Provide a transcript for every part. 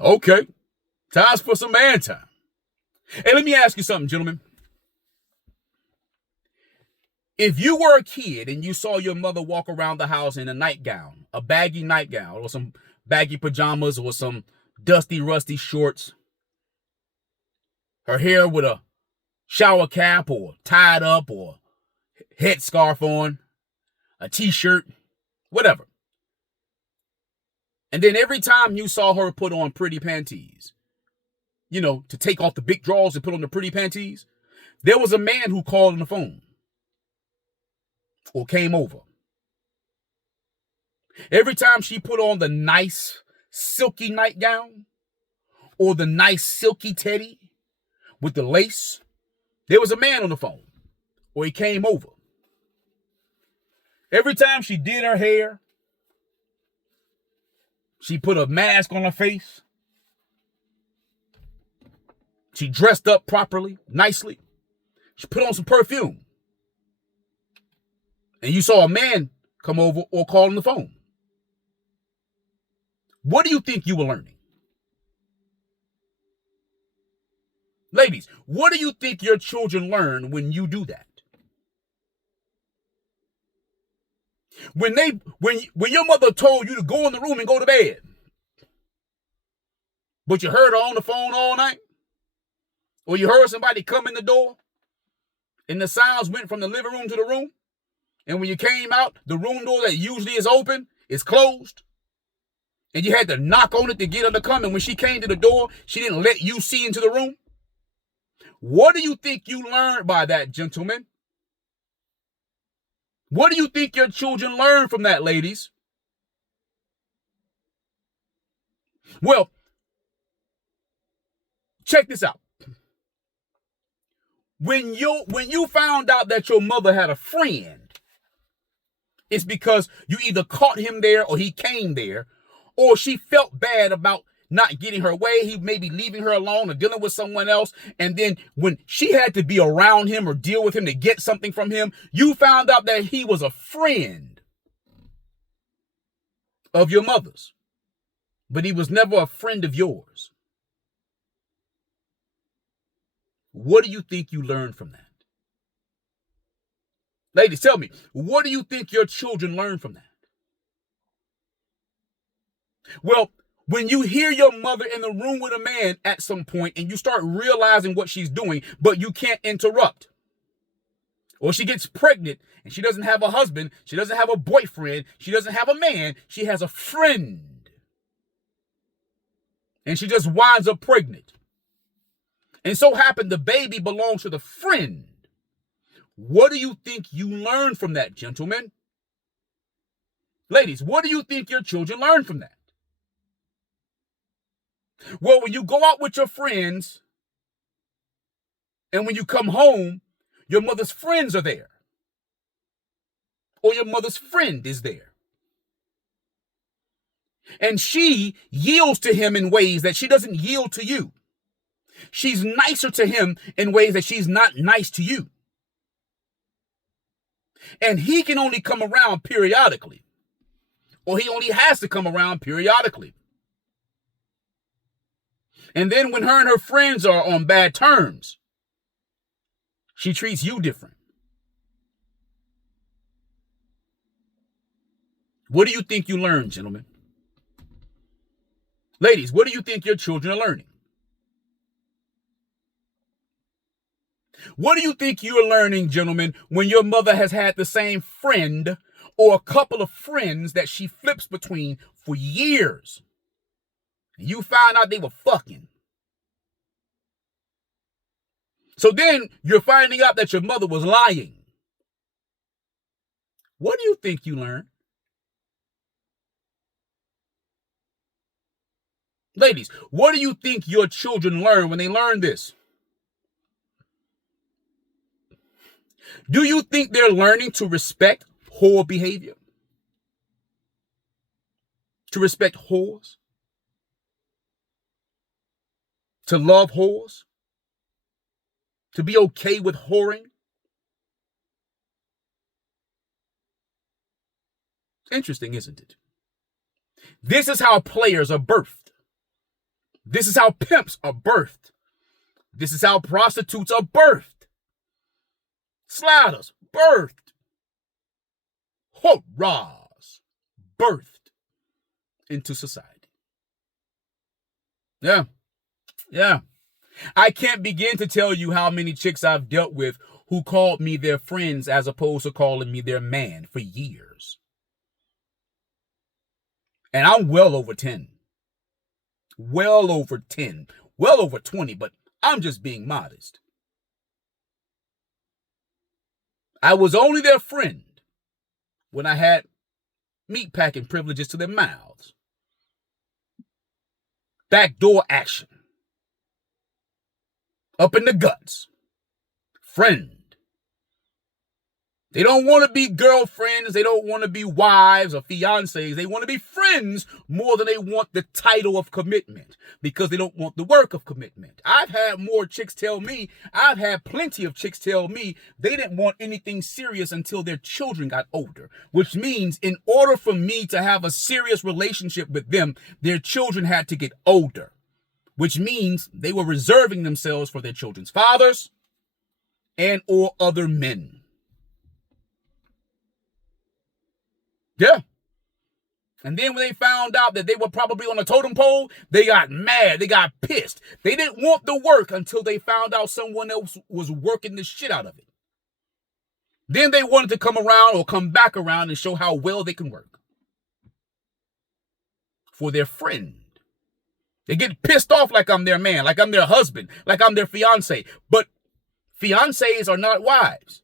Okay, time's for some man time. Hey, let me ask you something, gentlemen. If you were a kid and you saw your mother walk around the house in a nightgown, a baggy nightgown, or some baggy pajamas, or some dusty, rusty shorts, her hair with a shower cap or tied up or headscarf on, a t-shirt, whatever. And then every time you saw her put on pretty panties, to take off the big drawers and put on the pretty panties, there was a man who called on the phone or came over. Every time she put on the nice silky nightgown or the nice silky teddy with the lace, there was a man on the phone or he came over. Every time she did her hair, she put a mask on her face, she dressed up properly, nicely, she put on some perfume, and you saw a man come over or call on the phone. What do you think you were learning? Ladies, what do you think your children learn when you do that? When your mother told you to go in the room and go to bed, but you heard her on the phone all night, or you heard somebody come in the door, and the sounds went from the living room to the room, and when you came out, the room door that usually is open is closed, and you had to knock on it to get her to come, and when she came to the door, she didn't let you see into the room? What do you think you learned by that, gentlemen? What do you think your children learn from that, ladies? Well, check this out. When you found out that your mother had a friend, it's because you either caught him there or he came there, or she felt bad about not getting her way. He may be leaving her alone or dealing with someone else. And then when she had to be around him or deal with him to get something from him, you found out that he was a friend of your mother's, but he was never a friend of yours. What do you think you learned from that? Ladies, tell me, what do you think your children learn from that? Well, when you hear your mother in the room with a man at some point and you start realizing what she's doing, but you can't interrupt, or she gets pregnant and she doesn't have a husband, she doesn't have a boyfriend, she doesn't have a man, she has a friend, and she just winds up pregnant, and so happened the baby belongs to the friend. What do you think you learned from that, gentlemen? Ladies, what do you think your children learn from that? Well, when you go out with your friends and when you come home, your mother's friends are there, or your mother's friend is there, and she yields to him in ways that she doesn't yield to you. She's nicer to him in ways that she's not nice to you. And he can only come around periodically, or he only has to come around periodically. And then when her and her friends are on bad terms, she treats you different. What do you think you learned, gentlemen? Ladies, what do you think your children are learning? What do you think you're learning, gentlemen, when your mother has had the same friend or a couple of friends that she flips between for years? And you found out they were fucking. So then you're finding out that your mother was lying. What do you think you learned? Ladies, what do you think your children learn when they learn this? Do you think they're learning to respect whore behavior? To respect whores? To love whores? To be okay with whoring? Interesting, isn't it? This is how players are birthed. This is how pimps are birthed. This is how prostitutes are birthed. Sliders, birthed. Hurrahs, birthed into society. Yeah. I can't begin to tell you how many chicks I've dealt with who called me their friends as opposed to calling me their man for years. And I'm well over 10. Well over 10. Well over 20, but I'm just being modest. I was only their friend when I had meatpacking privileges to their mouths. Backdoor action. Up in the guts. Friend. They don't want to be girlfriends. They don't want to be wives or fiancés. They want to be friends more than they want the title of commitment because they don't want the work of commitment. I've had plenty of chicks tell me they didn't want anything serious until their children got older, which means in order for me to have a serious relationship with them, their children had to get older, which means they were reserving themselves for their children's fathers and or other men. Yeah. And then when they found out that they were probably on a totem pole, they got mad. They got pissed. They didn't want the work until they found out someone else was working the shit out of it. Then they wanted to come around or come back around and show how well they can work. For their friend. They get pissed off like I'm their man, like I'm their husband, like I'm their fiance. But fiancés are not wives,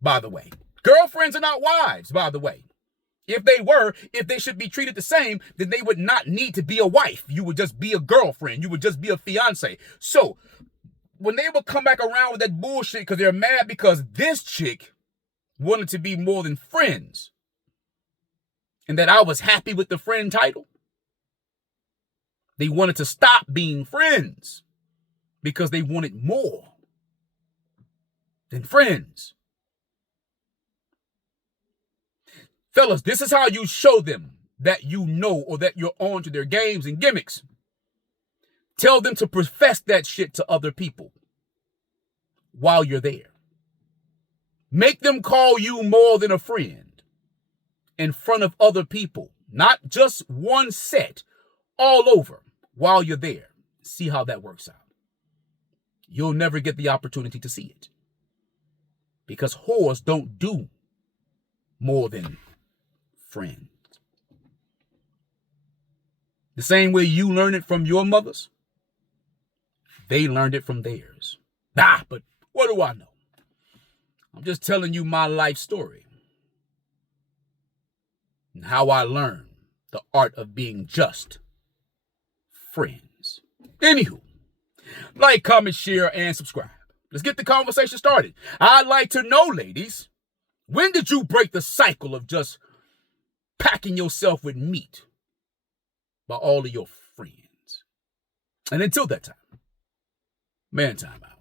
by the way. Girlfriends are not wives, by the way. If they should be treated the same, then they would not need to be a wife. You would just be a girlfriend. You would just be a fiance. So when they would come back around with that bullshit because they're mad because this chick wanted to be more than friends and that I was happy with the friend title, they wanted to stop being friends because they wanted more than friends. Fellas, this is how you show them that you know or that you're on to their games and gimmicks. Tell them to profess that shit to other people while you're there. Make them call you more than a friend in front of other people, not just one set, all over while you're there. See how that works out. You'll never get the opportunity to see it because whores don't do more than friends. The same way you learn it from your mothers, they learned it from theirs. But what do I know? I'm just telling you my life story and how I learned the art of being just friends. Anywho, like, comment, share, and subscribe. Let's get the conversation started. I'd like to know, ladies, when did you break the cycle of just packing yourself with meat by all of your friends? And until that time, man time out.